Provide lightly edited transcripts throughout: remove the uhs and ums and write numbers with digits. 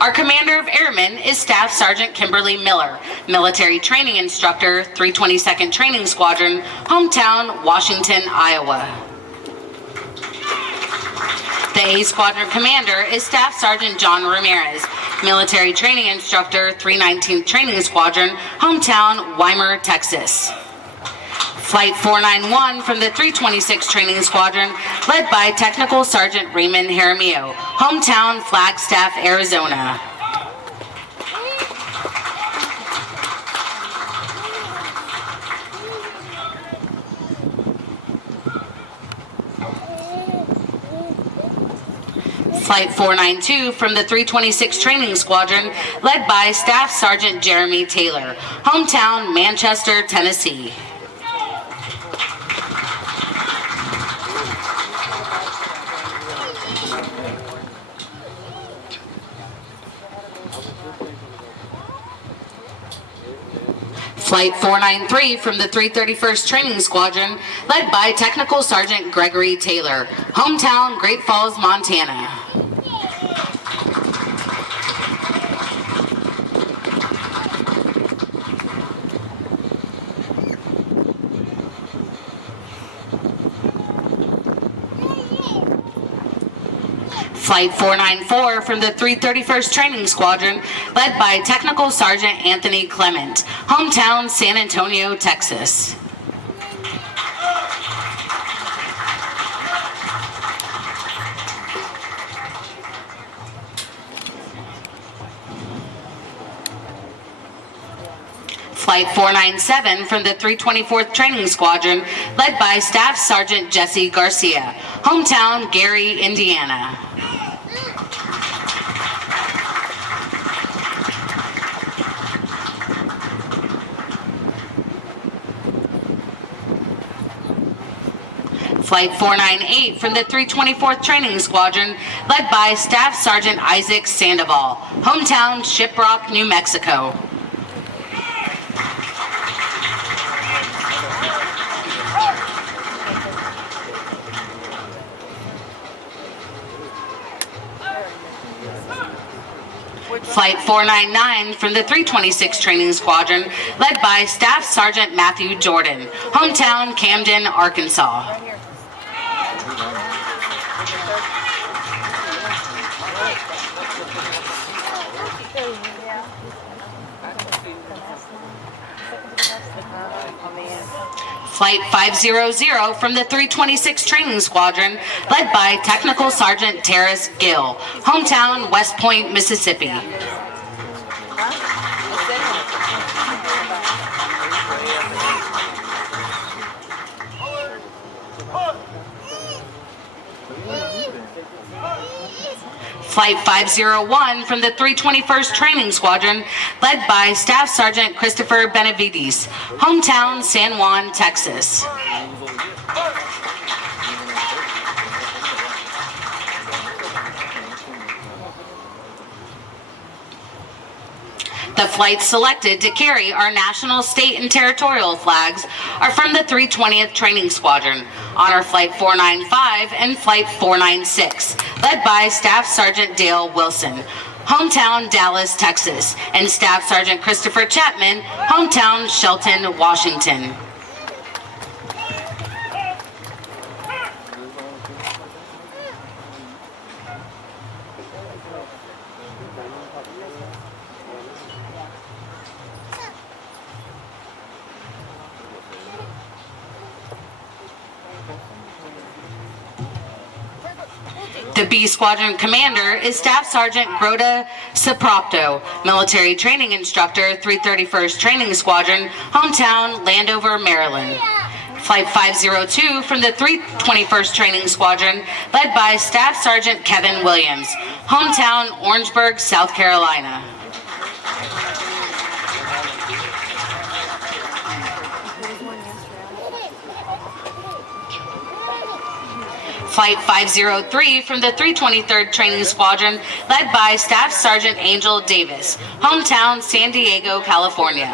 Our Commander of Airmen is Staff Sergeant Kimberly Miller, Military Training Instructor, 322nd Training Squadron, hometown, Washington, Iowa. The A Squadron Commander is Staff Sergeant John Ramirez, Military Training Instructor, 319th Training Squadron, hometown, Weimar, Texas. Flight 491 from the 326th Training Squadron, led by Technical Sergeant Raymond Jaramillo, hometown, Flagstaff, Arizona. Flight 492 from the 326th Training Squadron, led by Staff Sergeant Jeremy Taylor, hometown, Manchester, Tennessee. Flight 493 from the 331st Training Squadron, led by Technical Sergeant Gregory Taylor, hometown, Great Falls, Montana. Flight 494 from the 331st Training Squadron, led by Technical Sergeant Anthony Clement, hometown, San Antonio, Texas. Flight 497 from the 324th Training Squadron, led by Staff Sergeant Jesse Garcia, hometown, Gary, Indiana. Flight 498 from the 324th Training Squadron, led by Staff Sergeant Isaac Sandoval, hometown, Shiprock, New Mexico. Flight 499 from the 326th Training Squadron, led by Staff Sergeant Matthew Jordan, hometown, Camden, Arkansas. Flight 500 from the 326th Training Squadron, led by Technical Sergeant Terrace Gill, hometown, West Point, Mississippi. Flight 501 from the 321st Training Squadron, led by Staff Sergeant Christopher Benavides, hometown, San Juan, Texas. The flights selected to carry our national, state, and territorial flags are from the 320th Training Squadron, Honor Flight 495 and Flight 496, led by Staff Sergeant Dale Wilson, hometown, Dallas, Texas, and Staff Sergeant Christopher Chapman, hometown, Shelton, Washington. The B Squadron Commander is Staff Sergeant Groda Sapropto, Military Training Instructor, 331st Training Squadron, hometown, Landover, Maryland. Flight 502 from the 321st Training Squadron, led by Staff Sergeant Kevin Williams, hometown, Orangeburg, South Carolina. Flight 503 from the 323rd Training Squadron, led by Staff Sergeant Angel Davis, hometown, San Diego, California.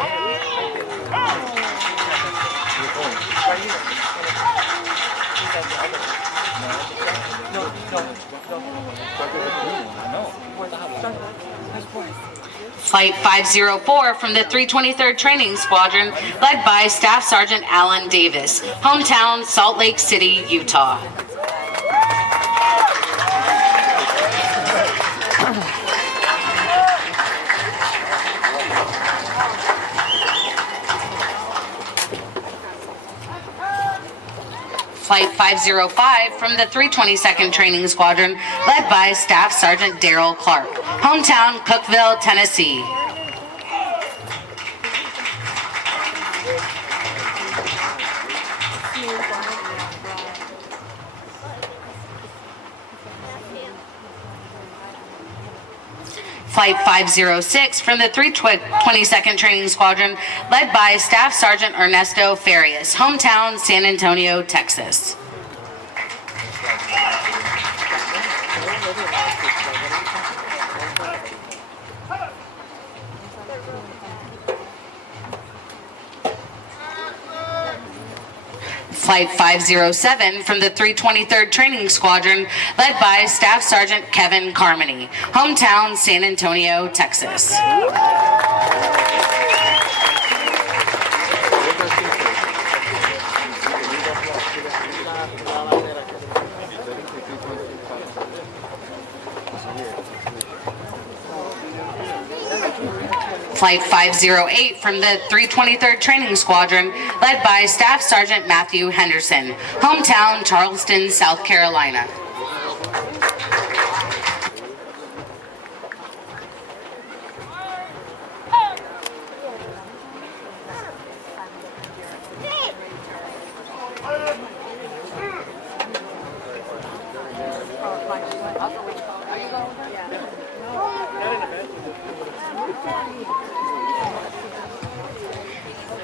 Flight 504 from the 323rd Training Squadron, led by Staff Sergeant Alan Davis, hometown Salt Lake City, Utah. Flight 505 from the 322nd Training Squadron, led by Staff Sergeant Darrell Clark, hometown Cookeville, Tennessee. Flight 506 from the 322nd Training Squadron, led by Staff Sergeant Ernesto Farias, hometown San Antonio, Texas. Flight 507 from the 323rd Training Squadron, led by Staff Sergeant Kevin Carmody, hometown San Antonio, Texas. Flight 508 from the 323rd Training Squadron, led by Staff Sergeant Matthew Henderson, hometown Charleston, South Carolina.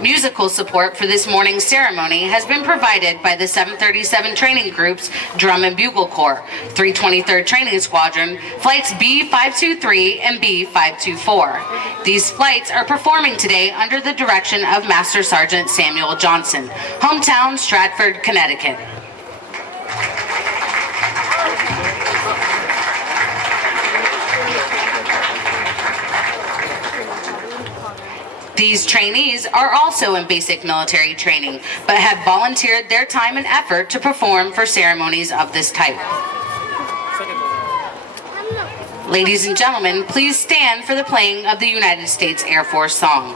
Musical support for this morning's ceremony has been provided by the 737 Training Group's Drum and Bugle Corps, 323rd Training Squadron, flights B523 and B524. These flights are performing today under the direction of Master Sergeant Samuel Johnson, hometown Stratford, Connecticut. These trainees are also in basic military training, but have volunteered their time and effort to perform for ceremonies of this type. Ladies and gentlemen, please stand for the playing of the United States Air Force song.